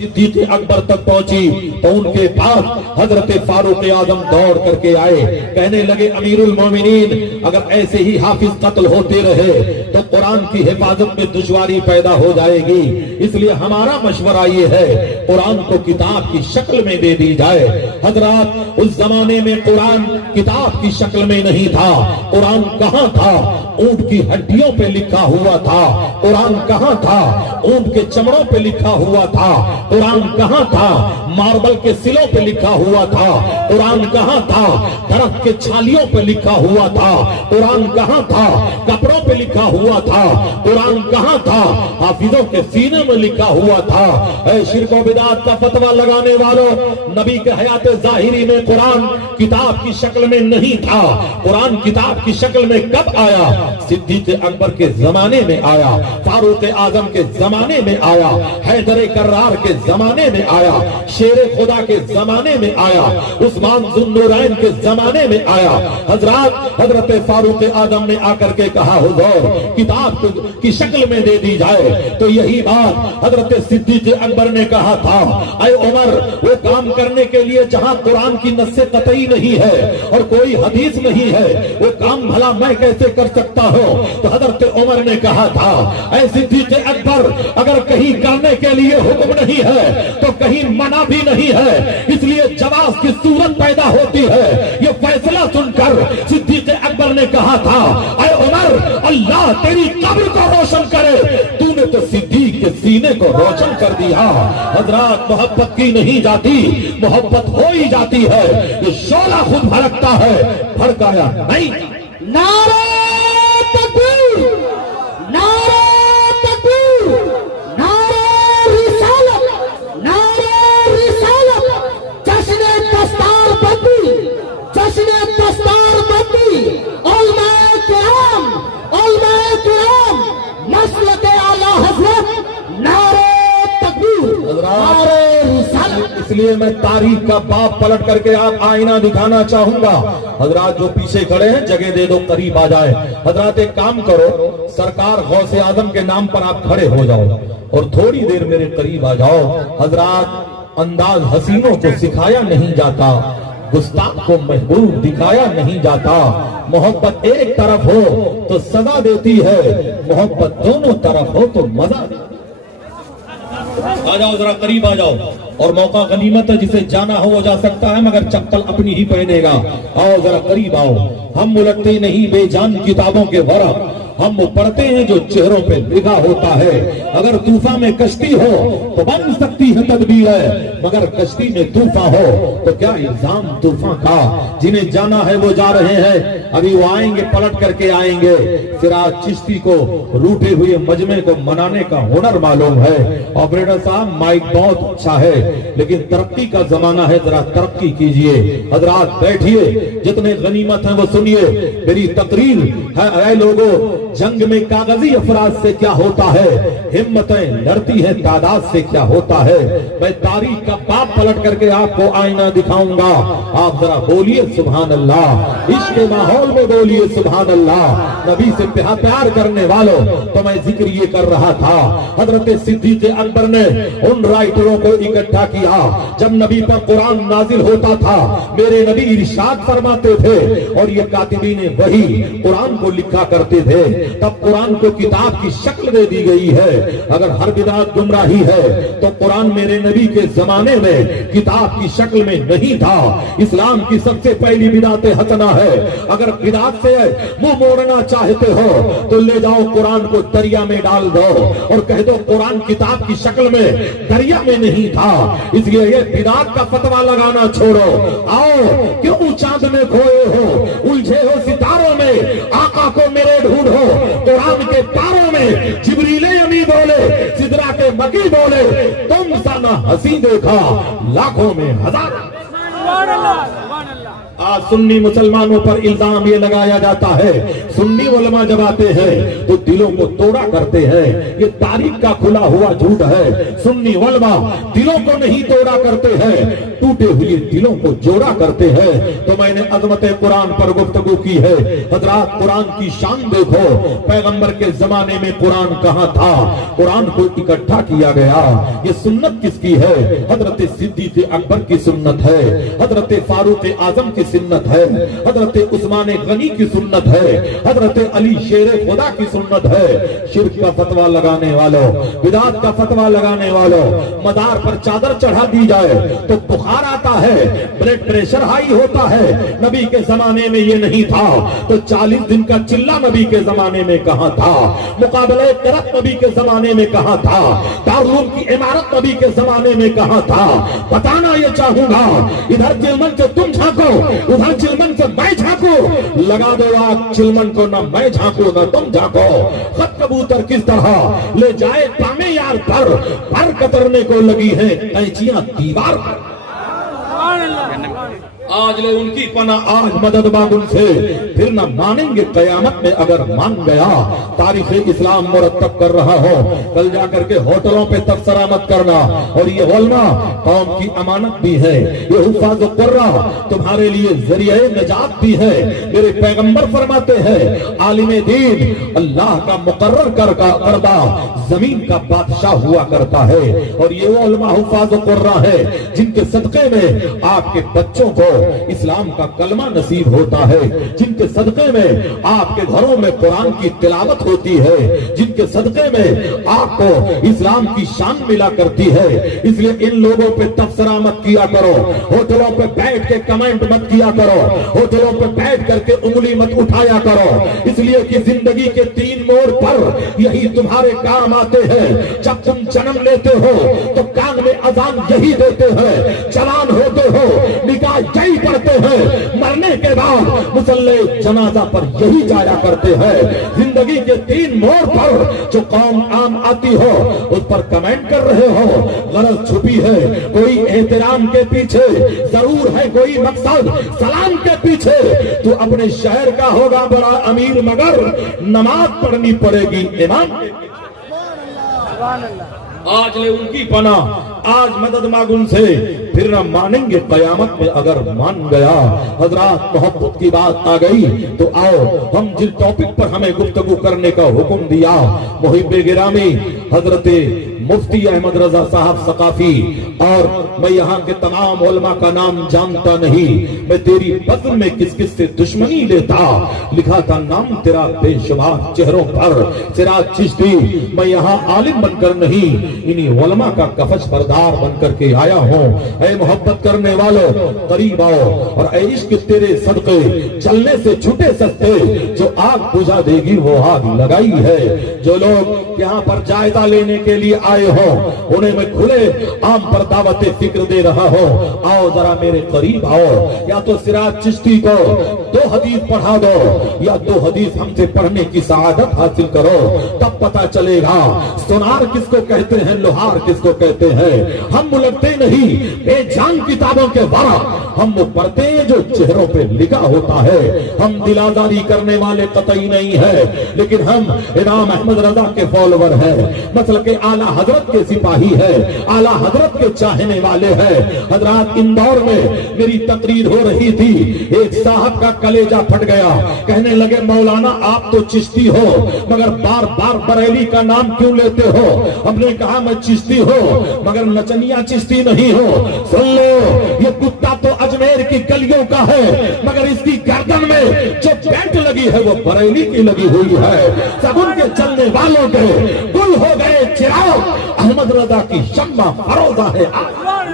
सिद्दीक़ अकबर तक पहुंची तो उनके पास हजरत फारूक आजम दौड़ करके आए, कहने लगे अमीरुल मोमिनीन, अगर ऐसे ही हाफिज कत्ल होते रहे तो कुरान की हिफाजत में दुश्वारी पैदा हो जाएगी, इसलिए हमारा मशवरा ये है कुरान को किताब की शक्ल में दे दी जाए। हजरात, उस जमाने में कुरान किताब की शक्ल में नहीं था। कुरान कहाँ था? ऊंट की हड्डियों पे लिखा हुआ था। कुरान कहाँ था? ऊंट के चमड़ों पे लिखा हुआ था। कुरान कहाँ था? मार्बल के सिलों पे लिखा हुआ था। कुरान कहाँ था? दरख्त के छालियों पे लिखा हुआ था। कुरान कहाँ था? कपड़ों पे लिखा हुआ था। कुरान कहाँ था? हाफिजों के सीने में लिखा हुआ था। ऐ शिर्क व बिदात का फतवा लगाने वालों, नबी के हयात ज़ाहिरी में कुरान किताब की शक्ल में नहीं था। कुरान किताब की शक्ल में कब आया? सिद्दीक़ अकबर के जमाने में आया, फारूक आजम के जमाने में आया, हैदर कर्रार के जमाने में आया, शेर खुदा के जमाने में आया, उस्मान ज़ुन्नुरैन के जमाने में आया। हजरत फारूक आजम ने आकर के कहा हुजूर किताब की शक्ल में दे दी जाए, तो यही बात हजरत सिद्दीक़ अकबर ने कहा था, ऐ उमर, वो काम करने के लिए जहां कुरान की नस्से कतई नहीं है और कोई हदीस नहीं है, वो काम भला मैं कैसे कर सकता हूं? तो हजरत उमर ने कहा था, ऐ सिद्दीक़ अकबर, अगर कहीं करने के लिए हुक्म नहीं है तो कहीं मना भी नहीं है, इसलिए जवाब की सूरत पैदा होती है। ये फैसला सुनकर सिद्दीक़ अकबर ने कहा था, ऐ उमर, अल्लाह तेरी कब्र को रोशन करे, तूने तो सिद्दीक़ के सीने को रोशन कर दिया। हजरात, मोहब्बत की नहीं जाती, मोहब्बत हो ही जाती है। ये शोला खुद भड़कता है, भड़काया नहीं। नारे तकबीर, नारे तकबीर, नारे रिसालत, नारे रिसालत, जश्न दस्तार बंदी, जश्न दस्तार बंदी, उलमाए किराम, उलमाए किराम, मसलक आला हज़रत, नारे तकबीर, नारे रिसालत। इसलिए मैं तारीख का बाप पलट करके आप आईना दिखाना चाहूंगा। हजरात जो पीछे खड़े हैं जगह दे दो, करीब आ जाए। हजरात एक काम करो, सरकार गौसे आजम के नाम पर आप खड़े हो जाओ और थोड़ी देर मेरे करीब आ जाओ। हजरात, अंदाज हसीनों को सिखाया नहीं जाता, गुस्ताख को महबूब दिखाया नहीं जाता। मोहब्बत एक तरफ हो तो सजा देती है, मोहब्बत दोनों तरफ हो तो मजा। आ जाओ, जरा करीब आ जाओ, और मौका गनीमत है, जिसे जाना हो वो जा सकता है, मगर चप्पल अपनी ही पहनेगा। आओ जरा करीब आओ। हम उलटते नहीं बेजान किताबों के वरक़, हम वो पढ़ते हैं जो चेहरों पे लिखा होता है। अगर तूफान में कश्ती हो तो बन सकती है तदबीर है, मगर कश्ती में तूफान हो तो क्या इल्जाम तूफान का। जिन्हें जाना है वो जा रहे हैं, अभी वो आएंगे, पलट करके आएंगे। सिराज चिश्ती को रूठे हुए मजमे को मनाने का हुनर मालूम है। ऑपरेटर साहब, माइक बहुत अच्छा है, लेकिन तरक्की का जमाना है, जरा तरक्की कीजिए। हजरात बैठिए, जितने गनीमत है वो सुनिए। मेरी तकरीर है लोगों, जंग में कागजी अफराज से क्या होता है, हिम्मतें लड़ती हैं तादाद से क्या होता है। मैं तारीख का बाप पलट करके आपको आईना दिखाऊंगा। आप जरा बोलिए सुभान अल्लाह, इश्क के माहौल में बोलिए सुभान अल्लाह। नबी से प्यार करने वालों, तो मैं जिक्र ये कर रहा था, हजरत सिद्दीक़ अकबर ने उन राइटरों को इकट्ठा किया। जब नबी पर कुरान नाजिल होता था, मेरे नबी इरशाद फरमाते थे और ये कातिबीन वही कुरान को लिखा करते थे। तब कुरान को किताब की शक्ल दे दी गई है। अगर हर बिदात गुमराही है तो कुरान मेरे नबी के जमाने में किताब की शक्ल में नहीं था। इस्लाम की सबसे पहली बिदात हसना है। अगर बिदात से मुंह मोड़ना चाहते हो तो ले जाओ कुरान को दरिया में डाल दो और कह दो कुरान किताब की शक्ल में दरिया में नहीं था। इसलिए ये बिदात का फतवा लगाना छोड़ो। आओ, क्यों चांद में खोए हो, उलझे हो सितारों में, आका को मेरे ढूंढो। कुरान के तारों में जिब्रीले अमी बोले, सिदरा के मकी बोले, तुम सा ना हंसी देखा लाखों में हजार। آج سنی مسلمانوں پر الزام یہ لگایا جاتا ہے سنی علماء جب آتے ہیں تو دلوں کو توڑا کرتے ہیں. یہ تاریخ کا کھلا ہوا جھوٹ ہے. سنی علماء دلوں کو نہیں توڑا کرتے ہیں, ٹوٹے ہوئے دلوں کو جوڑا کرتے ہیں. تو میں نے عظمت قرآن پر گفتگو کی ہے. حضرات قرآن کی شان دیکھو. پیغمبر کے زمانے میں قرآن کہاں تھا؟ قرآن کو اکٹھا کیا گیا. یہ سنت کس کی ہے؟ حضرت صدیق اکبر کی سنت ہے, حضرت فاروق اعظم کی سنت ہے, حضرت عثمان غنی کی سنت ہے, حضرت علی شیر خدا کی سنت ہے. شرک کا فتویٰ لگانے والوں, بدعت کا فتویٰ لگانے والوں, مدار پر چادر چڑھا دی جائے تو بخار آتا ہے, بلڈ پریشر ہائی ہوتا ہے. نبی کے زمانے میں یہ نہیں تھا تو 40 دن کا چلہ نبی کے زمانے میں کہاں تھا؟ مقابلہ کرت نبی کے زمانے میں کہاں تھا؟ دارالعلوم کی عمارت نبی کے زمانے میں کہاں تھا؟ بتانا یہ چاہوں گا. ادھر چلمن سے تم جھانکو, ادھر چلمن سے میں جھانکو, لگا دو آگ چلمن کو, نہ میں جھانکو نہ تم جھانکو. خط کبوتر کس طرح لے جائے پامے یار پر کترنے کو لگی ہیں قینچیاں دیوار پر. آج لے ان کی پناہ, آج مدد مانگ ان سے, پھر نہ مانیں گے قیامت میں اگر مان گیا. تاریخ اسلام مرتب کر رہا ہو, کل جا کر کے ہوٹلوں پہ تبصرہ مت کرنا. اور یہ علماء قوم کی امانت بھی ہے, یہ حفاظ قرہ تمہارے لیے ذریعہ نجات بھی ہے. میرے پیغمبر فرماتے ہیں عالم دین اللہ کا مقرر کردہ زمین کا بادشاہ ہوا کرتا ہے. اور یہ وہ علماء حفاظ قرہ ہے جن کے صدقے میں آپ کے بچوں کو اسلام کا کلمہ نصیب ہوتا ہے, جن کے صدقے میں آپ کے گھروں میں قرآن کی تلاوت ہوتی ہے, جن کے صدقے میں آپ کو اسلام کی شان ملا کرتی ہے. اس لیے ان لوگوں پہ تبصرہ مت کیا کرو, ہوٹلوں پہ بیٹھ کے کمنٹ مت کیا کرو, ہوٹلوں پہ بیٹھ کر کے انگلی مت اٹھایا کرو. اس لیے کہ زندگی کے 3 موڑ پر یہی تمہارے کام آتے ہیں. جب تم جنم لیتے ہو تو کان میں اذان یہی دیتے ہیں, جوان ہوتے ہو نکاح یہی پڑھتے ہیں, مرنے کے بعد مصلی جنازہ پر یہی جایا کرتے ہیں. زندگی کے 3 موڑ پر جو قوم عام آتی ہو اس پر کمنٹ کر رہے ہو. غرض چھپی ہے, کوئی احترام کے پیچھے ضرور ہے کوئی مقصد, سلام کے پیچھے. تو اپنے شہر کا ہوگا بڑا امیر مگر نماز پڑھنی پڑے گی امام. آج لے ان کی پناہ, آج مدد مانگ ان سے, پھر نہ مانیں گے قیامت میں اگر مان گیا. حضرات محبت کی بات آ گئی تو آؤ ہم جس ٹاپک پر ہمیں گفتگو کرنے کا حکم دیا, محب گرامی حضرت مفتی احمد رضا صاحب ثقافی, اور میں یہاں کے تمام علماء کا نام جانتا نہیں, میں تیری بطن میں کس کس سے دشمنی لیتا, لکھا تھا نام تیرا بے شمار چہروں پر, سراج چشتی. میں یہاں عالم بن کر نہیں, انہی علماء کا کفش بردار بن کر کے آیا ہوں. اے محبت کرنے والوں قریب آؤ, اور اے عشق تیرے صدقے چلنے سے چھوٹے سستے, جو آگ بجھا دے گی وہ آگ لگائی ہے. جو لوگ یہاں پر جائزہ لینے کے لیے آئے ہو انہیں میں کھلے عام پر دعوت فکر دے رہا ہوں, آؤ ذرا میرے قریب آؤ. یا تو سراج چشتی کو 2 حدیث پڑھا دو, یا 2 حدیث ہم سے پڑھنے کی سعادت حاصل کرو, تب پتا چلے گا سونار کس کو کہتے ہیں, لوہار کس کو کہتے ہیں. ہم ملکتے نہیں بے جان کتابوں کے ورق, ہم وہ پڑھتے ہیں جو چہروں پہ لکھا ہوتا ہے. ہم دلاداری کرنے والے قطعی نہیں ہے, لیکن ہم امام احمد رضا کے فالوور ہیں, مسلک اعلیٰ حضرت کے سپاہی ہے, اعلیٰ حضرت کے چاہنے والے ہیں. حضرات اندور میں میری تقریر ہو رہی تھی, ایک صاحب کا کلیجہ پھٹ گیا, کہنے لگے مولانا آپ تو چشتی ہو مگر بار بار بریلی کا نام کیوں لیتے ہو؟ ہم نے کہا میں چشتی ہوں مگر نچنیا چشتی نہیں ہو. سن لو, یہ کتا تو اجمیر کی گلیوں کا ہے مگر اس کی گردن میں جو بینٹ لگی ہے وہ بریلی کی لگی ہوئی ہے. سب ان کے چلنے والوں کے گل ہو گئے چراغ, احمد رضا کی شمع فروزہ ہے.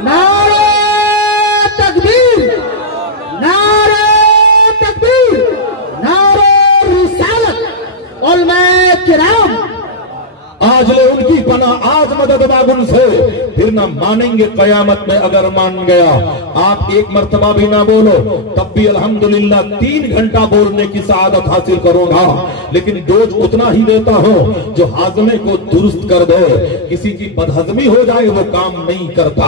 نعرہ تکبیر, نعرہ تکبیر, نعرہ رسالت. علماء کرام آج لے ان کی پناہ, آج मदद मांग उनसे, फिर ना मानेंगे कयामत में अगर मान गया। आप एक मर्तबा भी ना बोलो तब भी अल्हम्दुलिल्लाह 3 घंटा बोलने की सआदत हासिल करूंगा, लेकिन डोज उतना ही देता हूं जो हाजमे को दुरुस्त कर दे। किसी की बदहजमी हो जाए वो काम नहीं करता।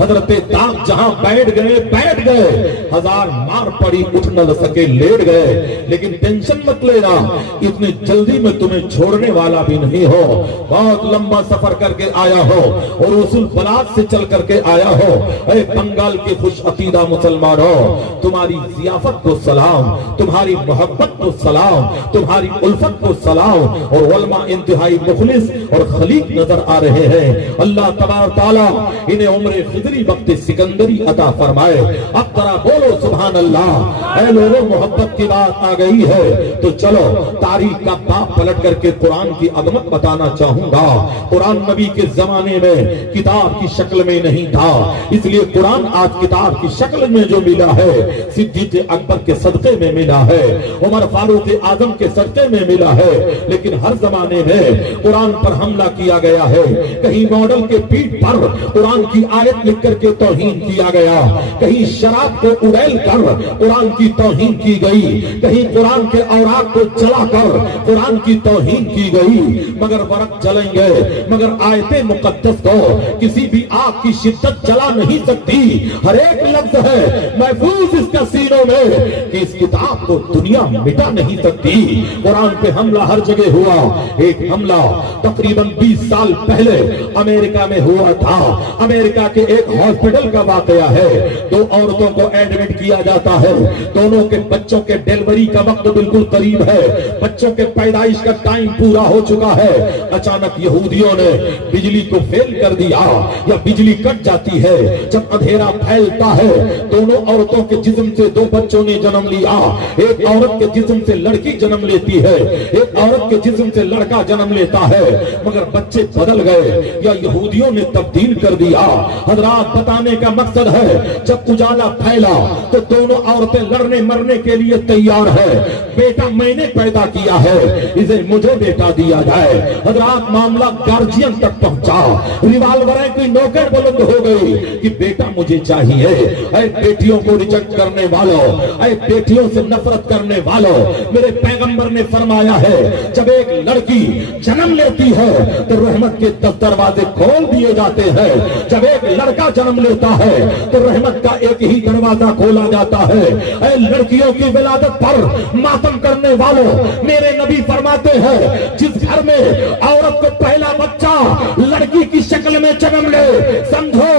हजरत दाग जहां बैठ गए, 1000 मार पड़ी उठ न सके लेट गए। लेकिन टेंशन मत लेना, इतनी जल्दी में तुम्हें छोड़ने वाला भी नहीं हो। बहुत लंबा सफर करके आया हो और उसूल बलाद से चल करके आया हो। अरे बंगाल के खुश अकीदा मुसलमानों, तुम्हारी जियाफत को सलाम, तुम्हारी मोहब्बत को सलाम, तुम्हारी उल्फत को सलाम। और उलमा इंतहाई मुखलिस और खलीक नजर आ रहे हैं। अल्लाह तबारक ताला इन्हें उम्र खिदरी वक्त सिकंदरी अता फरमाए। अब जरा बोलो सुभान अल्लाह। ऐ लोगों, मोहब्बत की बात आ गई है तो चलो तारीख का बाप पलट करके कुरान की अजमत बताना चाहूंगा। कुरान नबी के जमाने में किताब की शक्ल में नहीं था, इसलिए कुरान आज किताब की शक्ल में जो मिला है सिद्दीक़ अकबर के सदक़े में मिला है, उमर फारूक आजम के सदक़े में मिला है। लेकिन हर जमाने में कुरान पर हमला किया गया है। कहीं मॉडल के पीठ पर कुरान की आयत लिख करके तौहीन किया गया, कहीं शराब को उड़ेल कर कुरान की तौहीन की गई, कहीं कुरान के औराक को जलाकर कुरान की तौहीन की गई। मगर वरक जलेंगे, मगर आयते मुकद्दस को किसी भी आग की शिद्दत जला नहीं सकती। हर एक लफ्ज है महफूज इसका सीनों में कि इस किताब को दुनिया मिटा नहीं सकती। कुरान पे हमला हर जगह हुआ। एक हमला तकरीबन 20 साल पहले अमेरिका में हुआ था। अमेरिका के एक हॉस्पिटल का वाकया है। 2 औरतों को एडमिट किया जाता है, दोनों के बच्चों के डिलीवरी का वक्त बिल्कुल करीब है, बच्चों के पैदाइश का टाइम पूरा हो चुका है। अचानक यहूदियों ने बिजली को फेल कर दिया या बिजली कट जाती है। जब अंधेरा फैलता है, दोनों औरतों के जिस्म से 2 बच्चों ने जन्म लिया। एक औरत के जिस्म से लड़की जन्म लेती है, एक औरत के जिस्म से लड़का जन्म लेता है। मगर बच्चे बदल गए या यहूदियों ने तब्दील कर दिया। हजरात, बताने का मकसद है जब उजाला फैला तो दोनों औरतें लड़ने मरने के लिए तैयार है। बेटा मैंने पैदा किया है, इसे मुझे बेटा दिया जाए। हजरात, मामला गार्जियन तक पहुंचा। रिवाल्वरें की नोकें बुलंद हो गई कि बेटा मुझे चाहिए। ऐ बेटियों को रिजेक्ट करने वालों, ऐ बेटियों से नफरत करने वालों, मेरे पैगंबर ने फरमाया है जब एक लड़की जन्म लेती है तो रहमत के 10 दरवाजे खोल दिए जाते हैं। जब एक लड़का जन्म लेता है तो रहमत का एक ही दरवाजा खोला जाता है। ऐ लड़कियों की विलादत पर मातम करने वालों, मेरे नबी फरमाते हैं जिस घर में औरत को पहला बच्चा लड़की की शक्ल में जन्म ले, समझो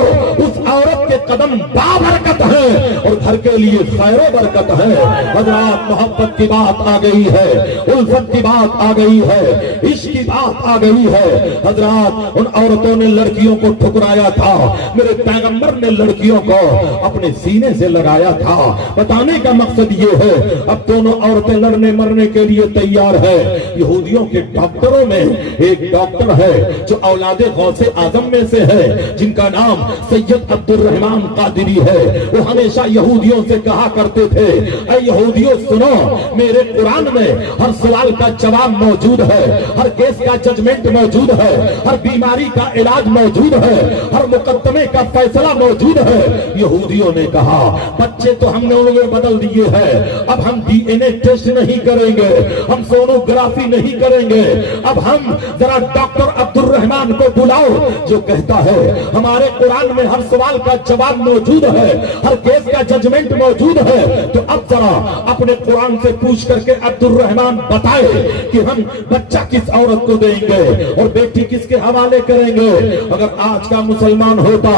उस औरत के कदम बाबरकत है और घर के लिए खैर बरकत है। हजरात, मोहब्बत की बात आ गई है, उल्फत की बात आ गई है, इश्क की बात आ गई है। हजरात, उन औरतों ने लड़कियों को ठुकराया था, मेरे पैगंबर ने लड़कियों को अपने सीने से लगाया था। बताने का मकसद ये है अब दोनों औरतें लड़ने मरने के लिए तैयार है। यहूदियों के डॉक्टरों में एक डॉक्टर है जो औलादे गौसे आजम में से है, जिनका नाम सैयद अब्दुल रहमान कादिरी है। वो हमेशा यहूदियों से कहा करते थे, ऐ यहूदियों सुनो, मेरे कुरान में हर सवाल का जवाब मौजूद है, हर केस का जजमेंट मौजूद है, हर बीमारी का इलाज मौजूद है, हर मुकदमे का फैसला मौजूद है। यहूदियों ने कहा बच्चे तो हमने उन्हें बदल दिए हैं, अब हम डीएनए टेस्ट नहीं करेंगे, हम सोनोग्राफी नहीं करेंगे, अब हम जरा डॉक्टर अब्दुल रहमान को बुलाओ जो कहता है हमारे कुरान में हर सवाल का जवाब मौजूद है, हर केस का जजमेंट मौजूद है। तो अब जरा अपने कुरान से पूछ करके अब्दुल रहमान बताए कि हम बच्चा किस औरत को देंगे और बेटी किसके हवाले करेंगे। अगर आज का मुसलमान होता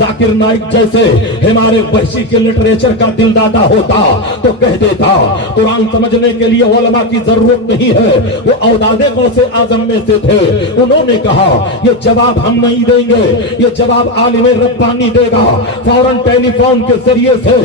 जाकिर नाइक जैसे हमारे वहशी के लिटरेचर का दिलदादा होता तो कह देता कुरान समझने के लिए उलमा की जरूरत नहीं है, वो औलादे गौसे आजम में से थे। उन्होंने कहा ये जवाब हम नहीं देंगे, ये जवाब आलिम रब्बानी देगा। फौरन टेलीफोन के जरिए से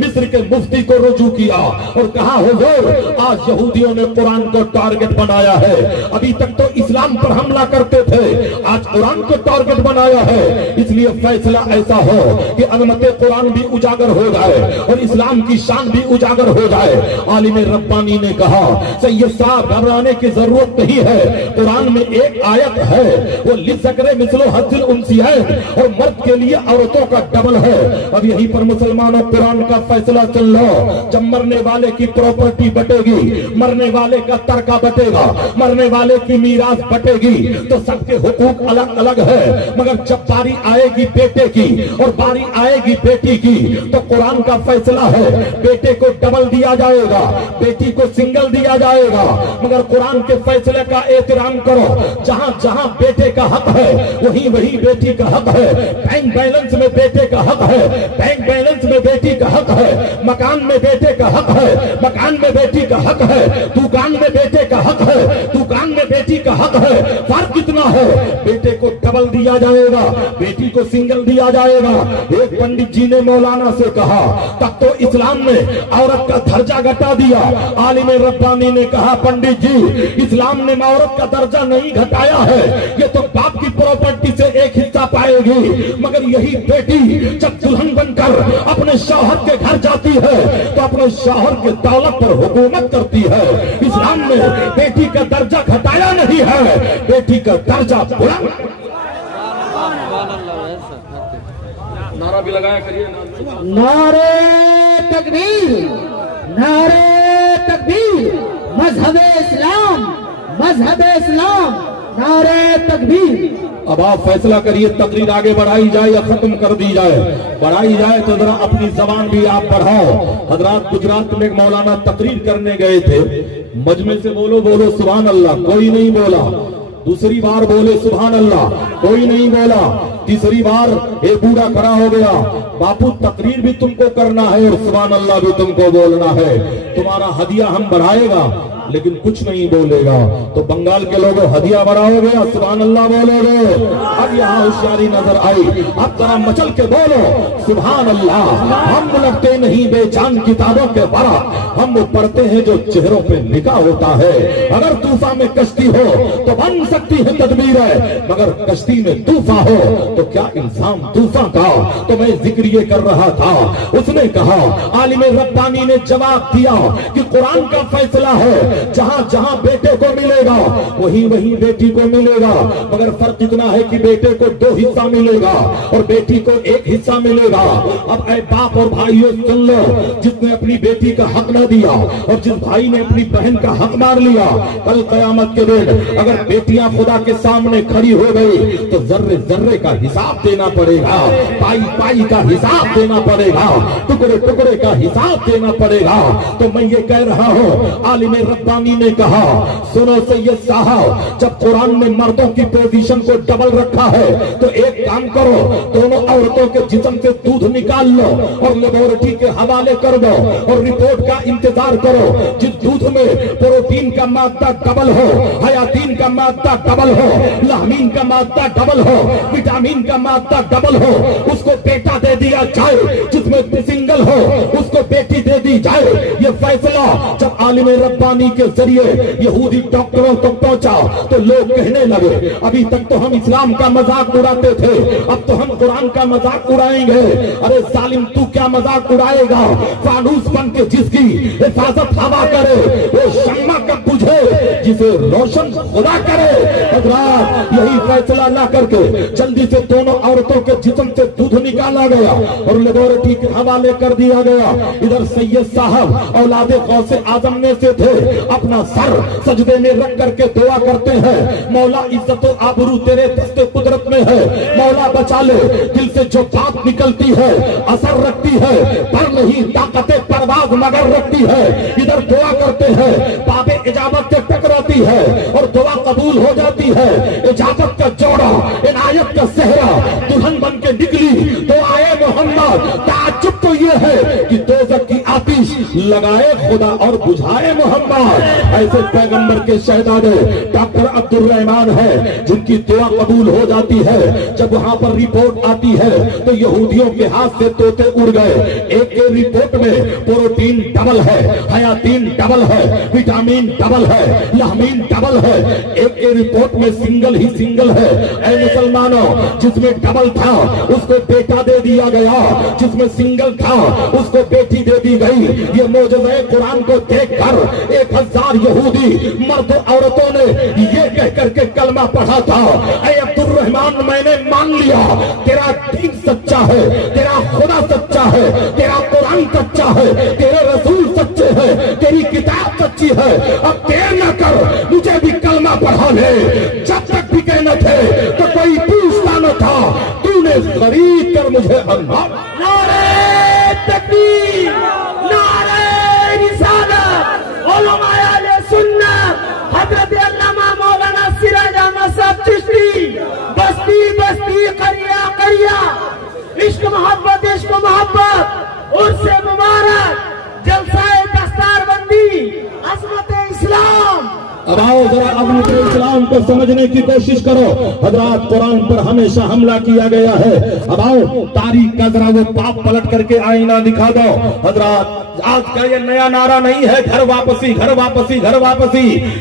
मिस्र के मुफ्ती को रुजू किया। किया और कहा हुजूर आज यहूदियों ने कुरान को टारगेट बनाया है, अभी तक तो इस्लाम पर हमला करते थे, आज कुरान को टारगेट बनाया है, इसलिए फैसला ऐसा हो कि अजमत कुरान भी उजागर हो जाए और इस्लाम की शान भी उजागर हो जाए। आलिम रब्बानी ने कहा सैयद साहब घबराने की जरूरत नहीं है, कुरान में एक आयत है वो लिज़क्र मिस्लो हज्जिल उनसियैन और मर्द के लिए औरतों का डबल है। अब यहीं पर मुसलमानों कुरान का फैसला चल लो, जब मरने वाले की प्रॉपर्टी बटेगी, मरने वाले का तरका बटेगा, मरने वाले की मीरास बटेगी, तो सबके हुकूक अलग अलग है, मगर जब बारी आएगी बेटे की और बारी आएगी बेटी की तो कुरान का फैसला है बेटे को डबल दिया जाएगा, बेटी को सिंगल दिया जाएगा। मगर कुरान के फैसले का एहतराम करो, जहां जहां बेटे का हक है वहीं वहीं बेटी का हक है। बैंक बैलेंस में बेटे का हक है, बैंक बैलेंस में बेटी का हक है, मकान में बेटे का हक है, मकान में बेटी का हक है, दुकान में बेटे का हक है, दुकान में बेटी का हक है। फर्क कितना है, बेटे को डबल दिया जाएगा, बेटी को सिंगल दिया जाएगा। एक पंडित जी ने मौलाना से कहा तब तो इस्लाम ने औरत का दर्जा घटा दिया। आलिम रब्बानी ने कहा पंडित जी इस्लाम ने औरत का दर्जा नहीं घटाया है, ये तो बाप की प्रॉपर्टी से एक हिस्सा पाएगी, मगर यही बेटी जब दुल्हन बनकर अपने शौहर के घर जाती है तो अपने शौहर के दौलत पर हुकूमत करती है। इस्लाम ने बेटी का दर्जा घटाया नहीं है, बेटी का दर्जा बुलंद। नारा भी लगाया करिए, नारे तकबीर, नारे तकबीर, मजहबे इस्लाम, मजहबे इस्लाम, नारे तकबीर। अब आप फैसला करिए तकरीर आगे बढ़ाई जाए या खत्म कर दी जाए। बढ़ाई जाए तो जरा अपनी जबान भी आप बढ़ाओ। हजरात गुजरात में एक मौलाना तकरीर करने गए थे, मजमे से बोलो बोलो सुभान अल्लाह, कोई नहीं बोला। दूसरी बार बोले सुभान अल्लाह, कोई नहीं बोला। तीसरी बार एक बूढ़ा खड़ा हो गया, बापू तकरीर भी तुमको करना है और सुभान अल्लाह भी तुमको बोलना है, तुम्हारा हदिया हम बढ़ाएगा लेकिन कुछ नहीं बोलेगा। तो बंगाल के लोगों हदिया बढ़ाओगे या सुभान अल्लाह बोलोगे? अब यहाँ होशियारी नजर आई, अब जरा मचल के बोलो सुभान अल्लाह। हम लगते नहीं बेजान किताबों के बरा, हम वो पढ़ते हैं जो चेहरों पे लिखा होता है। अगर तूफान में कश्ती हो तो बन सकती है तदबीर है, मगर कश्ती में तूफान हो तो क्या इंसान तूफान का? तो मैं जिक्र ये कर रहा था, उसने कहा आलिम रब्बानी ने जवाब दिया कि कुरान का फैसला है जहां जहां बेटे को मिलेगा वहीं वहीं बेटी को मिलेगा, मगर फर्क इतना है कि बेटे को 2 हिस्सा मिलेगा और बेटी को 1 हिस्सा मिलेगा। अब ऐ बाप और भाइयों सुन लो, जिसने अपनी बेटी का हक न दिया और जिस भाई ने अपनी बहन का हक मार लिया, कल कयामत के दिन अगर बेटियां खुदा के सामने खड़ी हो गई तो जर्रे जर्रे का हिसाब देना पड़ेगा, पाई पाई का हिसाब देना पड़ेगा, टुकड़े टुकड़े का हिसाब देना पड़ेगा। तो मैं ये कह रहा हूँ आलिम रब्बानी ने कहा सुनो सैयद साहब, जब कुरान में मर्दों की पोजीशन को डबल रखा है तो एक काम करो, दोनों औरतों के जिस्म से दूध निकाल लो और लेबोरेटरी के हवाले कर दो और रिपोर्ट का इंतजार करो। जिस दूध में प्रोटीन का मात्रा डबल हो, हयातीन का मात्रा डबल हो, लामीन का मात्रा डबल हो, विटामिन का मात्रा डबल हो, उसको बेटा दे दिया जाए। जिसमें सिंगल हो उसको बेटी दे दी जाए। ये फैसला जब आलिम रब्बानी के जरिए यहूदी डॉक्टरों तक पहुंचा तो लोग कहने लगे अभी तक तो हम इस्लाम का मजाक उड़ाते थे, अब तो हम कुरान का मजाक उड़ाएंगे। अरे जालिम तू क्या मजाक उड़ाएगा? फानूस बन के जिसकी हिफाजत हवा करे वो शम्मा कब बुझे जिसे रोशन खुदा करे। हजरात यही फैसला ला करके जल्दी से दोनों औरतों के जिस्म से दूध निकाला गया और लेबोरेटरी के हवाले कर दिया गया। इधर सैयद साहब औलादे गौसे आजम में से थे, अपना सर सजदे में रख करके दुआ करते हैं, मौला इज्जत और आबरू तेरे दस्ते कुदरत में है, मौला बचा ले। दिल से जो बात निकलती है असर रखती है, पर नहीं ताकते परवाज मगर रखती है। इधर दुआ करते हैं, बाबे इजाजत से टकराती है और दुआ कबूल हो जाती है। इजाजत का जोड़ा, इनायत का सेहरा दुल्हन बन के निकली तो आए मोहम्मद। ताज्जुब तो ये है कि दोज़ख की आतिश लगाए खुदा और बुझाए मोहम्मद। ऐसे पैगंबर के शहजादे डॉक्टर अब्दुर्रहमान है जिनकी दुआ कबूल हो जाती है। जब वहां पर रिपोर्ट आती है तो यहूदियों के हाथ से तोते उड़ गए। एक के रिपोर्ट में प्रोटीन डबल है, हयातीन डबल है, विटामिन डबल है, लहमीन डबल है। एक के रिपोर्ट में सिंगल ही सिंगल है। ऐ मुसलमानों, जिसमें डबल था उसको बेटा दे दिया गया, जिसमें सिंगल था उसको बेटी दे दी गई। ये मौजज़े कुरान को देखकर 1000 यहूदी मर्द औरतों ने ये कह करके कलमा पढ़ा था, ऐ अब्दुर्रहमान मैंने मान लिया तेरा दीन सच्चा है, तेरा खुदा सच्चा है, तेरा कुरान सच्चा है, तेरे रसूल सच्चे हैं, तेरी किताब सच्ची है। अब देर न कर, मुझे भी कलमा पढ़ा ले। जब तक बिके न थे तो कोई पूछता न था, तूने खरीद कर मुझे अल्लाह। नारे तकबीर, नारे रिसालत, उलमाए अहले सुन्नत, हजरत अल्लामा मौलाना सिराज अहमद साहब चिश्ती, बस्ती बस्ती करिया करिया, इश्क मोहब्बत इश्क मोहब्बत, उर्से मुबारक, जलसाए दस्तारबंदी, अज़मत इस्लाम। अब आओ जरा अज़मत इस्लाम को समझने की कोशिश करो। हजरात, कुरान पर हमेशा हमला किया गया है। अब आओ तारीख का जरा वो पाप पलट करके आईना दिखा दो। हजरात, आज का ये नया नारा नहीं है घर वापसी घर वापसी घर वापसी।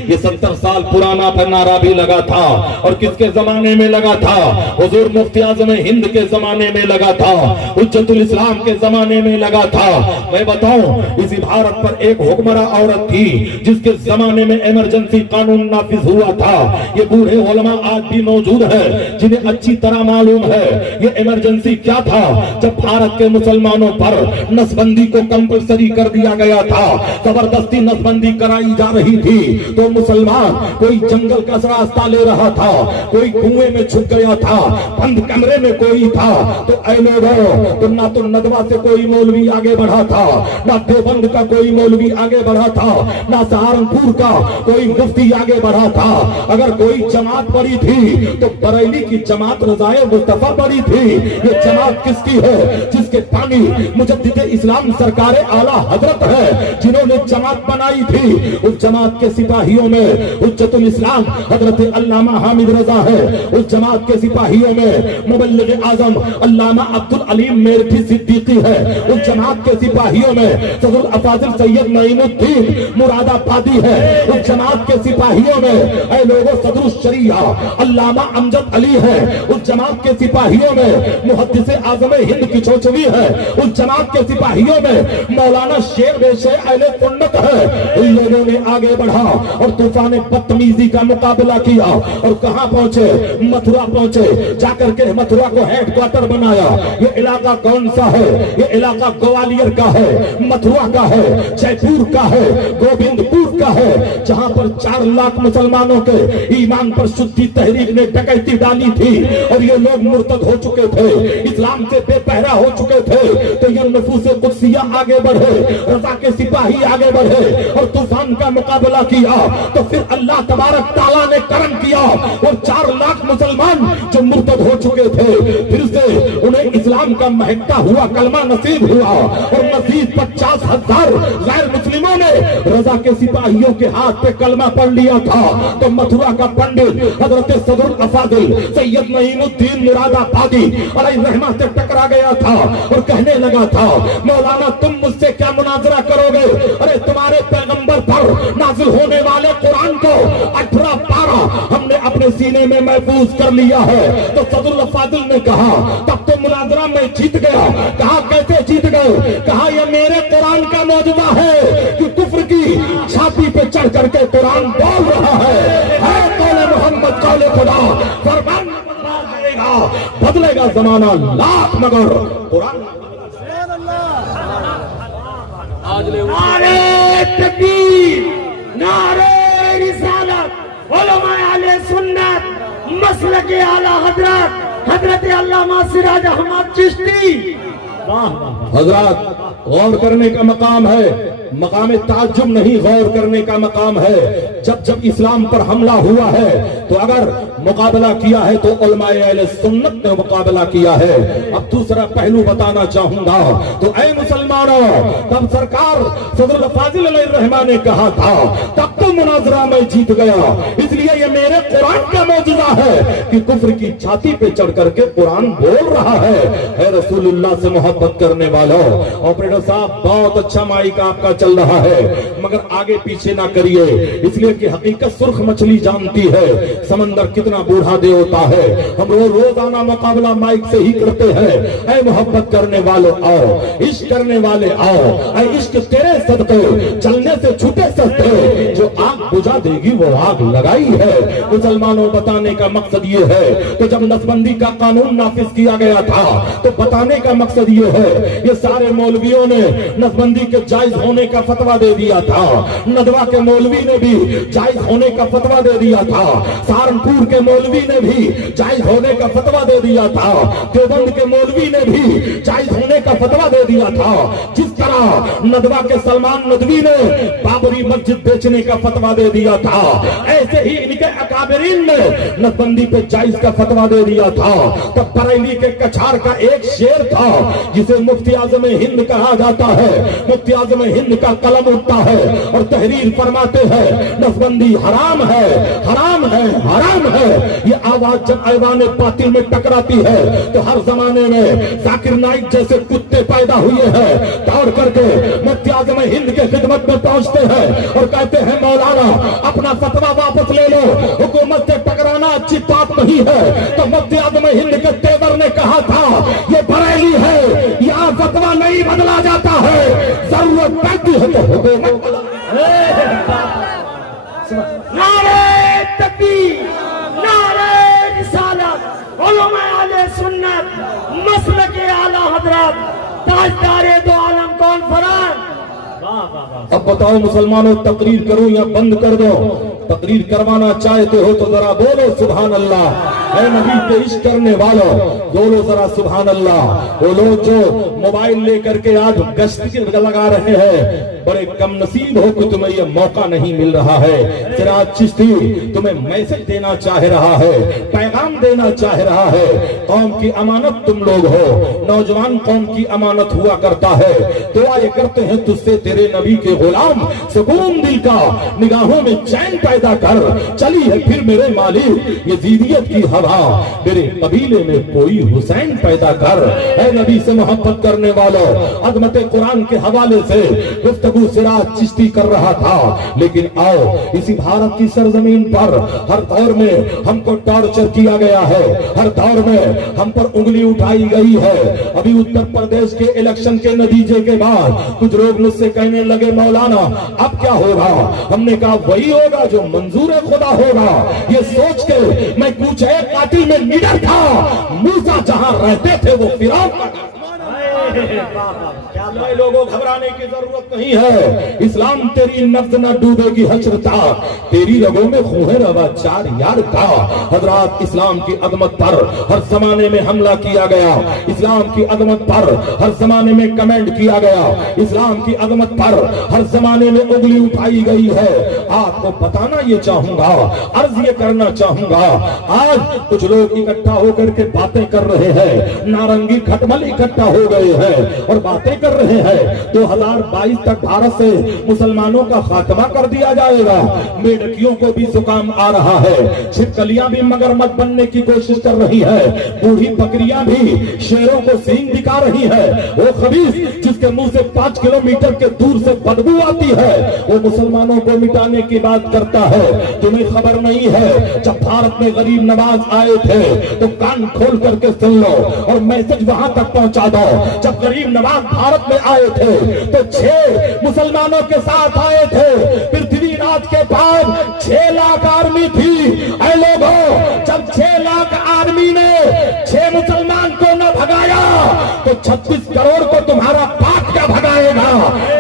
ये 70 साल पुराना पर नारा भी लगा था। और किसके जमाने में लगा था? हुजूर मुफ्ती आज़म हिंद के जमाने में लगा था, हुज्जतुल इस्लाम के जमाने में लगा था। मैं बताऊं, इसी भारत पर एक हुक्मरान औरत थी जिसके जमाने में इमरजेंसी कानून नाफिज हुआ था। ये बूढ़े उलमा आज भी मौजूद है जिन्हें अच्छी तरह मालूम है ये इमरजेंसी क्या था। जब भारत के मुसलमानों पर नसबंदी को कंपलसरी कर दिया गया था, जबरदस्ती नसबंदी कराई जा रही थी, तो मुसलमान कोई जंगल का रास्ता ले रहा था, कोई कुएं में छुप गया था, बंद कमरे में कोई था, तो ऐ लोगों, तो ना तो नदवा से कोई मौलवी आगे बढ़ा था, ना देवबंद का कोई मौलवी आगे बढ़ा था, ना सहारनपुर का कोई मुफ्ती आगे बढ़ा था। अगर कोई जमात बड़ी थी तो बरेली की जमात रज़ाए मुस्तफा बड़ी थी। ये जमात किसकी है? जिसके पानी मुजद्दिद इस्लाम सरकार आला हजरत है, जिन्होंने जमात बनाई थी। उस जमात के सिपाहियों में हुज्जतुल इस्लाम हजरत अल्लामा हामिद रजा है। उस जमात के सिपाहियों में मुबल्लिग आजम अल्लामा अब्दुल अलीम मेरठी सिद्दीकी है। उस जमात के सिपाहियों में सदरुल अफाजिल सैयद नईमुद्दीन मुरादाबादी है। उस जमात के सिपाहियों में ऐ लोगों सदरुल शरीया अल्लामा अमजद अली है। उस जमात के सिपाहियों में मुहद्दिस आज़म हिंद की चौचवी है। उस जमात के सिपाहियों में मौलाना शेर बेशे अहले सुन्नत है। इन लोगों ने आगे बढ़ा और तूफान बदतमीजी का मुकाबला किया और कहां पहुंचे? मथुरा पहुंचे। जाकर के मथुरा को हेडक्वार्टर बनाया। ये इलाका कौन सा है? ये इलाका ग्वालियर का है, मथुरा का है, जयपुर का है, गोविंदपुर का है, जहां पर 4 लाख मुसलमानों के ईमान पर शुद्धि तहरीक ने डकैती डाली थी और ये लोग मुर्तद हो चुके थे, इस्लाम से बेपहरा हो चुके थे। तो ये नफूसे कुदसिया आगे बढ़े, रजा के सिपाही आगे बढ़े और तूफान का मुकाबला किया। तो फिर अल्लाह तबारक ताला ने करम किया और 4 लाख मुसलमान जो मुर्तद हो चुके थे फिर से उन्हें इस्लाम का महकता हुआ कलमा नसीब हुआ और मजीद 50,000 गैर मुस्लिमों ने रजा के सिपाहियों के हाथ पे कलमा पढ़ लिया था। तो मथुरा का पंडित हजरत सदरुल अफाजिल सैयद नईमुद्दीन मुरादाबादी अलैहि रहमत से टकरा गया था और कहने लगा था, मौलाना तुम मुझसे क्या मुनाजरा करोगे? अरे तुम्हारे पैगंबर पर नाजिल होने वाले कुरान को 18 पारा हमने अपने सीने में महफूज कर लिया है। तो सदरुल अफाजिल ने कहा, तब तो मुनाजरा में जीत गया। कहा कैसे जीत गए? कहा यह मेरे कुरान का मौजूदा है कि कुफ्र की छाती पे चढ़ करके कुरान बोल रहा है कौले मोहम्मद कौले खुदा, फरमान बदलेगा जमाना लाख मगर कुरान। नारे तकबीर, नारे रिसालत, उलमाए अहले सुन्नत, मसलके आला हजरत हजरत अल्लामा सिराज अहमद चिश्ती। हजरत, गौर करने का मकाम है, मकाम ताज्जुब नहीं, गौर करने का मकाम है। जब जब इस्लाम पर हमला हुआ है तो अगर मुकाबला किया है तो उलमाए अहले सुन्नत ने मुकाबला किया है। अब दूसरा पहलू बताना चाहूंगा तो ऐ मुसलमानों, तब सरकार सदरुल फाजिल अलैहिर्रहमान ने कहा था तब तो मुनाजरा में जीत गया, इसलिए ये मेरे कुरान का मौजूदा है कि कुफ्र की छाती पे चढ़ करके कुरान बोल रहा है रसूलुल्लाह से मोहब्बत करने वालों। ऑपरेटर साहब बहुत अच्छा माइक आपका चल रहा है, मगर आगे पीछे ना करिए, इसलिए कि हकीकत सुर्ख मछली जानती है समंदर कितना बूढ़ा दे होता है। हम रोजाना मुकाबला माइक से ही करते हैं। ऐ मोहब्बत करने वालों आओ, इश्क करने वाले आओ, ऐ इश्क तेरे सदके चलने से छूटे सस्ते, जो आग बुझा देगी वो आग लगाई है। मुसलमानों, बताने का मकसद ये है, तो जब नसबंदी का कानून नाफिज किया गया था तो बताने का मकसद ये है, ये सारे मौलवियों ने नसबंदी के जायज होने का फतवा दे दिया था, नदवा के मौलवी ने भी जायज होने का फतवा दे दिया था, सहारनपुर के मौलवी ने भी जायज होने का फतवा दे दिया था, देवबंद के मौलवी ने भी जायज होने का फतवा दे दिया था। जिस तरह नदवा के सलमान नदवी ने बाबरी मस्जिद बेचने का फतवा दे दिया था, ऐसे ही इनके अकाबरीन ने नसबंदी पे जायज का फतवा दे दिया था। तब बरेली के कछार का एक शेर था जिसे मुफ्ती आज़म हिंद कहा जाता है, मुफ्ती आज़म हिंद का कलम उठता है और तहरीर फरमाते हैं नसबंदी हराम है, हराम है, हराम है। ये आवाज जब ऐवान बातिल में टकराती है तो हर जमाने में जाकिर नाइक जैसे कुत्ते पैदा हुए हैं, दौड़ करके मुफ्ती आज़म हिंद के खिदमत में पहुंचते हैं और कहते हैं मौलाना अपना फतवा वापस ले लो, हुकूमत से टकराना अच्छी बात नहीं है। तो मुफ्ती आज़म हिंद के तेवर ने कहा था ये बरेली है, यहाँ फतवा नहीं बदला जाता है, जरूरत पड़ती है तो हुकूमत नारे तकबीर, नारे रिसालत, उलमा अहले सुन्नत, मसलके आला हजरत, ताजदारे दो आलम कॉन्फ्रेंस। अब बताओ मुसलमानों, तकरीर करूं या बंद कर दो? तकरीर करवाना चाहते हो तो जरा बोलो सुभान अल्लाह। ऐ नबी पे इश्क करने वालों बोलो जरा सुभान अल्लाह। वो लोग जो मोबाइल लेकर के आज गश्त लगा रहे हैं, बड़े कम नसीब हो कि तुम्हें यह मौका नहीं मिल रहा है। सिराज चिश्ती तुम्हें मैसेज देना चाह रहा है, पैगाम देना चाह रहा है। कौम की अमानत तुम लोग हो, नौजवान कौम की अमानत हुआ करता है। दुआ ये करते हैं तुझसे तेरे नबी के गुलाम, सुकून दिल का निगाहों में चैन पैदा कर। चली है फिर मेरे मालिक ये जीदियत की हवा, मेरे कबीले में कोई हुसैन पैदा कर। ऐ नबी से मोहब्बत करने वालों, अज़मत कुरान के हवाले से गुफ्तगू सिराज चिश्ती कर रहा था। लेकिन आओ, इसी भारत की सरजमीन पर हर दौर में हमको टॉर्चर किया गया है, हर दौर में हम पर उंगली उठाई गई है। अभी उत्तर प्रदेश के इलेक्शन के नतीजे के बाद कुछ लोग मुझसे कहने लगे मौलाना अब क्या होगा? हमने कहा वही होगा जो मंजूर खुदा होगा। ये सोच के मैं कुछ एक कातिल में निडर था, मूसा जहां रहते थे वो फिरौन का। लोगों घबराने की जरूरत नहीं है, इस्लाम तेरी नफ्स न डूबेगी हसरता, तेरी रगों में खून रवा चार यार का। हजरात, इस्लाम की अजमत पर हर जमाने में हमला किया गया, इस्लाम की अजमत पर हर जमाने में कमेंट किया गया, इस्लाम की अजमत पर हर जमाने में उंगली उठाई गई है। आपको बताना ये चाहूंगा, अर्ज ये करना चाहूंगा, आज कुछ लोग इकट्ठा होकर के बातें कर रहे हैं, नारंगी खटमल इकट्ठा हो गए हैं और बातें कर रहे हैं 2022 तक भारत से मुसलमानों का खात्मा कर दिया जाएगा। मेढकियों को भी जुकाम आ रहा है, छिपकलियां भी मगरमच्छ बनने की कोशिश कर रही है, बूढ़ी बकरियां भी शेरों को सींग दिखा रही है। वो खबीस जिसके मुंह से 5 किलोमीटर के दूर से बदबू आती है, वो मुसलमानों को मिटाने की बात करता है। तुम्हें खबर नहीं है, जब भारत में गरीब नवाज आए थे तो कान खोल करके सुन लो और मैसेज वहां तक पहुंचा दो। जब गरीब नवाज भारत में आए थे तो 6 मुसलमानों के साथ आए थे। पृथ्वीराज के बाद 6 लाख आर्मी थी। ऐ लोगों, जब 6 लाख आर्मी ने 6 मुसलमान को न भगाया तो 36 करोड़ को तुम्हारा पाप क्या भगाएगा?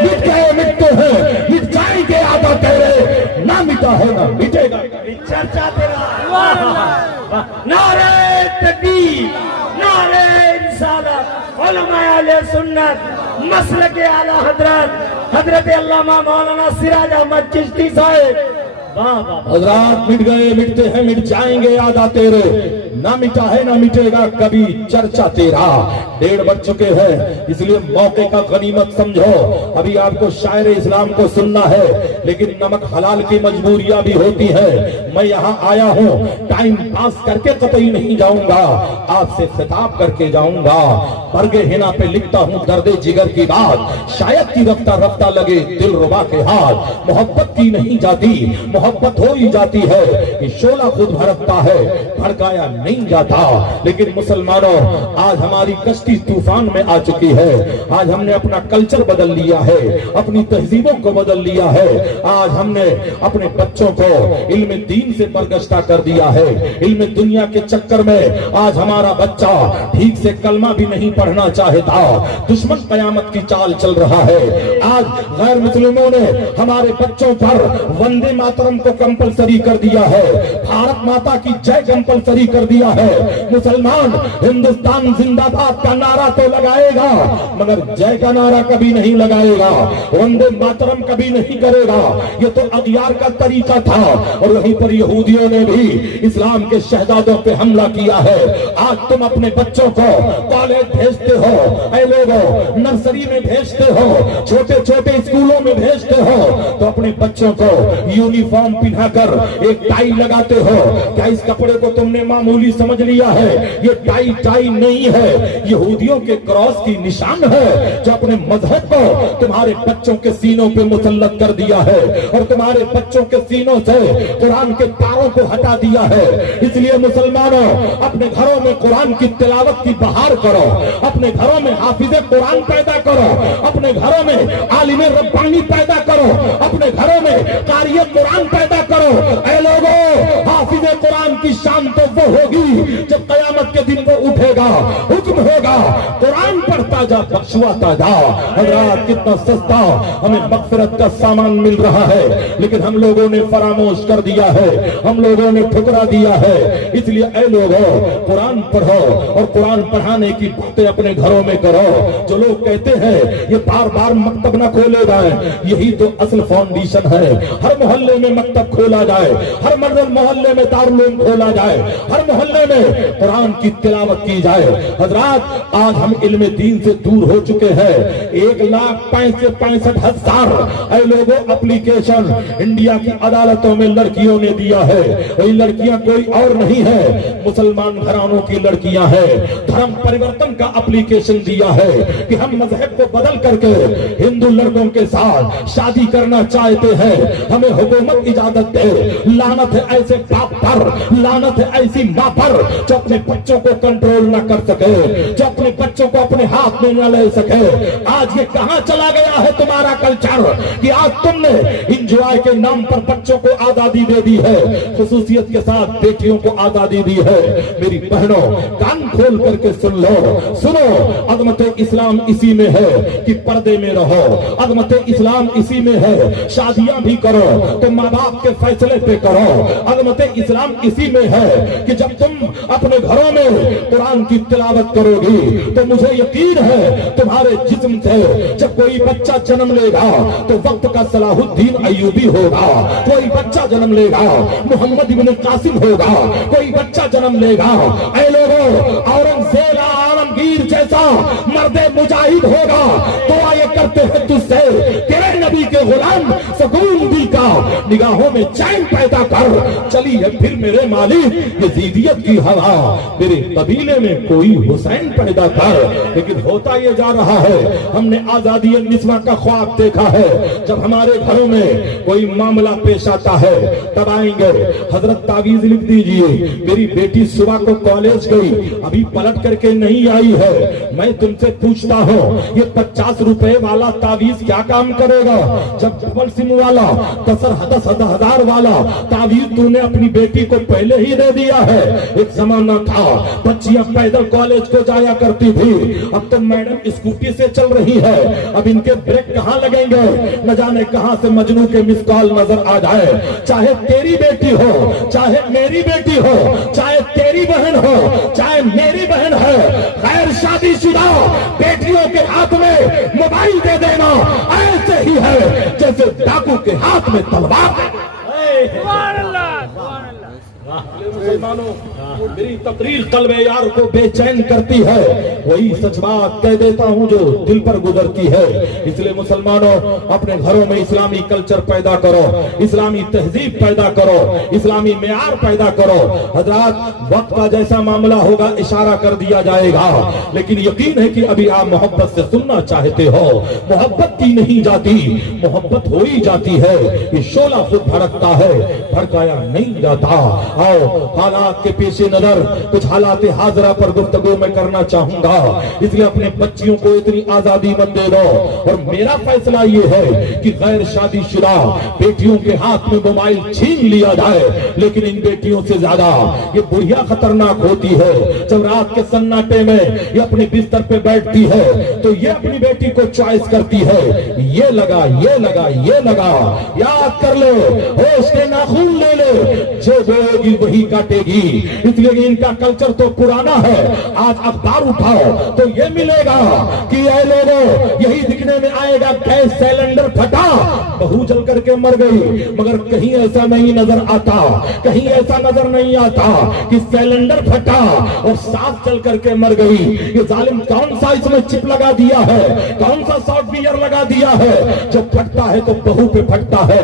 मिट गए मिटते हैं, मिट जाएंगे आधा तेरे, ना मिटा है ना मिटेगा। चर्चा तेरा नारे तकबीर, नारे रिसालत, उलमा अहले सुन्नत, मसलके आला हजरत हजरत अल्लामा मौलाना सिराज अहमद चिश्ती साहब वाह वाह हजरात मिट गए, मिटते हैं, मिट जाएंगे यादा तेरे, ना मिटा है ना मिटेगा कभी चर्चा तेरा। 1:30 बज चुके हैं, इसलिए मौके का गनीमत समझो। अभी आपको शायर इस्लाम को सुनना है, लेकिन नमक हलाल की मजबूरियां भी होती है। मैं यहाँ आया हूँ टाइम पास करके कतई नहीं जाऊंगा, आपसे खिताब करके जाऊंगा। बरगे हिना पे लिखता हूँ दर्दे जिगर की बात, शायद की रफ्ता रफ्ता लगे दिल रुबा के हाथ। मोहब्बत की नहीं जाती, मोहब्बत हो ही जाती है, ये शोला खुद भड़कता है, भड़काया नहीं जाता। लेकिन मुसलमानों, आज हमारी कश्ती तूफान में आ चुकी है। आज हमने अपना कल्चर बदल लिया है, अपनी तहजीबों को बदल लिया है। आज हमने अपने बच्चों को इल्म दीन से बरगश्ता कर दिया है। इल्म दुनिया के चक्कर में आज हमारा बच्चा ठीक से कलमा भी नहीं पढ़ना चाहता। दुश्मन कयामत की चाल चल रहा है। आज गैर मुस्लिमों ने हमारे बच्चों पर वंदे मातरम को कंपलसरी कर दिया है, भारत माता की जय कंपलसरी कर दिया है। मुसलमान हिंदुस्तान जिंदाबाद का नारा तो लगाएगा, मगर जय का नारा कभी नहीं लगाएगा, वंदे मातरम कभी नहीं करेगा। ये तो अगियार का तरीका था। और वहीं पर यहूदियों ने भी इस्लाम के शहजादों पे हमला किया है। आज तुम अपने बच्चों को कॉलेज भेजते हो, ऐ लोगों नर्सरी में भेजते हो, छोटे छोटे स्कूलों में भेजते हो, तो अपने बच्चों को यूनिफॉर्म पिन्हाकर एक टाई लगाते हो। क्या इस कपड़े को तुमने मामूली समझ लिया है? ये टाई नहीं है, यहूदियों के क्रॉस की निशान है, जो अपने मजहब को तुम्हारे बच्चों के सीनों पे मुसल्लत कर दिया है और तुम्हारे बच्चों के सीनों से कुरान के पारों को हटा दिया है। इसलिए मुसलमानों, अपने घरों में कुरान की तिलावत की बहार करो, अपने घरों में हाफिज़े कुरान पैदा करो, अपने घरों में आलिमे रब्बानी पैदा करो, अपने घरों में कारिए कुरान पैदा करो। ऐ लोगों, हाफिज़े कुरान की शान तो वो होगी जब कयामत के दिन वो उठेगा, हुक्म होगा कुरान पढ़ता जा, बख्शवाता जा। हज़रात, कितना सस्ता हमें मग़फ़िरत का सामान मिल रहा है, लेकिन हम लोगों ने फरामोश कर दिया है, हम लोगों ने ठुकरा दिया है। इसलिए ऐ लोगों, कुरान पढ़ो और कुरान पढ़ाने की बातें अपने घरों में करो। जो लोग कहते हैं ये बार बार मकतब न खोले जाए, यही तो असल फाउंडेशन है। हर मोहल्ले में मकतब खोला जाए, हर मोहल्ले में दारुल खोला जाए, हर मोहल्ले में कुरान की तिलावत की जाए। हजरात, आज हम इल्म दीन से दूर हो चुके हैं। 1,65,000 ऐ लोगों एप्लीकेशन इंडिया की अदालतों में लड़कियों ने दिया है। वही लड़कियां कोई और नहीं है, मुसलमान घरानों की लड़कियां हैं। धर्म परिवर्तन का एप्लीकेशन दिया है कि हम मजहब को बदल करके हिंदू लड़कों के साथ शादी करना चाहते हैं, हमें हुकूमत इजाजत दे। लानत है ऐसे बाप पर, लानत है ऐसी माँ पर जो अपने बच्चों को कंट्रोल न कर सके, जो अपने बच्चों को अपने हाथ में न ले सके। आज ये कहां चला गया है तुम्हारा कल्चर कि आज तुमने इंजॉय के नाम पर बच्चों को आजादी दे दी है, खुसूसियत के साथ बेटियों को आजादी दी है। मेरी बहनों, कान खोल करके सुन लो, सुनो, अज़मत इस्लाम इसी में है कि पर्दे में रहो, अज़मत इस्लाम इसी में है शादियां भी करो तो माँ बाप के फैसले पे करो। अज़मत इस्लाम इसी में है कि जब तुम अपने घरों में कुरान की तिलावत करोगी तो मुझे यकीन है तुम्हारे जिस्म से जब कोई बच्चा जन्म लेगा तो वक्त का सलाहुद्दीन अय्यूबी होगा, कोई बच्चा जन्म लेगा मोहम्मद इब्न कासिम होगा, कोई बच्चा जन्म लेगा ऐ लोगों औरंगजेब आलमगीर जैसा मर्दे मुजाहिद होगा। दुआ ये करते हैं तुझसे, तेरे नबी के गुलाम सुकून दी का निगाहों में चैन पैदा कर। चली है फिर मेरे मालिक यजीदियत की हवा, मेरे कबीले में कोई हुसैन पैदा कर। लेकिन होता ये जा रहा है, हमने आजादी निस्वा का ख्वाब देखा है। जब हमारे घरों में कोई मामला पेश आता है तब आएंगे, हजरत तावीज लिख दीजिए, मेरी बेटी सुबह को कॉलेज गई, अभी पलट करके नहीं आई है। मैं तुमसे पूछता हूँ ये 50 रुपए वाला तावीज क्या काम करेगा, जब डबल सिम वाला 10,000 वाला तावीज तूने अपनी बेटी को पहले ही दे दिया है। एक जमाना था बच्चियां पैदल कॉलेज को जाया करती थी, अब तो मैडम स्कूटी से चल रही है। अब इनके ब्रेक कहाँ लगेंगे, न जाने कहां से मजनू के मिस कॉल नजर आ जाए। चाहे तेरी बेटी हो, चाहे मेरी बेटी हो, चाहे तेरी बहन हो, चाहे मेरी बहन है, गैर शादीशुदा बेटियों के हाथ में मोबाइल दे देना ऐसे ही है जैसे डाकू के हाथ में तलवार। मुसलमानों, मेरी तकरीर कल्बे यार को बेचैन करती है, वही सच बात कह देता हूँ जो दिल पर गुजरती है। इसलिए मुसलमानों, अपने घरों में इस्लामी कल्चर पैदा करो, इस्लामी तहजीब पैदा करो, इस्लामी मेयार पैदा करो। हजरात, वक्त का जैसा मामला होगा इशारा कर दिया जाएगा, लेकिन यकीन है कि अभी आप मोहब्बत से सुनना चाहते हो। मोहब्बत की नहीं जाती, मोहब्बत हो ही जाती है। ये शोला खुद भड़कता है, भड़काया नहीं जाता। आओ, हालात के पेशे नजर कुछ हालात हाजरा पर गुफ्तगू मैं करना चाहूंगा, इसलिए अपने बच्चियों को इतनी आजादी मत दे दो। और मेरा फैसला ये है कि गैर शादीशुदा बेटियों के हाथ में मोबाइल छीन लिया जाए, लेकिन इन बेटियों से ज्यादा ये बुढ़िया खतरनाक होती है। जब रात के सन्नाटे में ये अपने बिस्तर पे बैठती है तो ये अपनी बेटी को चॉइस करती है, ये लगा, ये लगा, ये लगा। याद कर ले, होश के नाखून ले ले, जो बोएगी वही काटेगी। इसलिए इनका कल्चर तो पुराना है। आज अखबार उठाओ तो ये मिलेगा कि ऐ लोगों, यही दिखने में आएगा गैस सिलेंडर फटा, बहू जल करके मर गई। मगर कहीं ऐसा नहीं नजर आता, कहीं ऐसा नजर नहीं आता कि सिलेंडर फटा और सास जल करके मर गई। ये जालिम कौन सा इसमें चिप लगा दिया है, कौन सा सॉफ्टवेयर लगा दिया है, जो फटता है तो बहू पे फटता है।